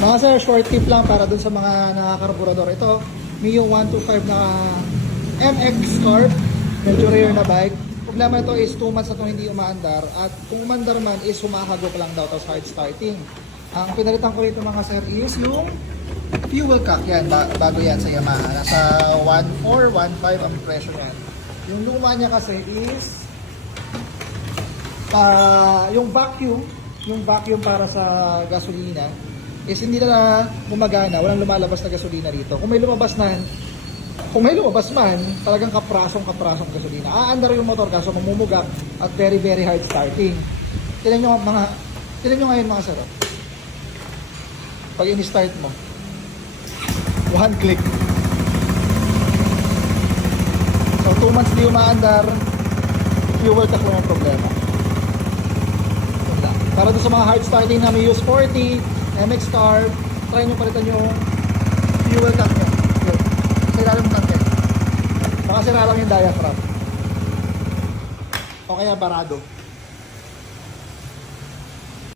Mga sir, short tip lang para dun sa mga nakakarburador. Ito, Mio 125 na MX Scarp. Medyo rare na bike. Problema ito is 2 months na ito hindi umaandar. At kung umandar man is humahagok lang daw tapos hard starting. Ang pinalitan ko rito mga sir is yung fuel cock. Yan, bago yan sa Yamaha. Nasa 1.4, 1.5 ang presyo yan. Yung luma niya kasi is yung vacuum para sa gasolina is hindi na gumagana, walang lumalabas na gasolina rito. Kung may lumabas man, talagang kaprasong gasolina. Aandar yung motor kaso mamumugak at very hard starting. Tingnan nyo ngayon mga sir. Pag in-start mo, one click. So 2 months di umaandar, fuel tank lang ang problema. Para doon sa mga hard starting na may use 40, MX Scarp, try nyo palitan yung fuel tank nyo. Sira lang yung tank eh. Baka sira lang yung diaphragm. O kaya barado.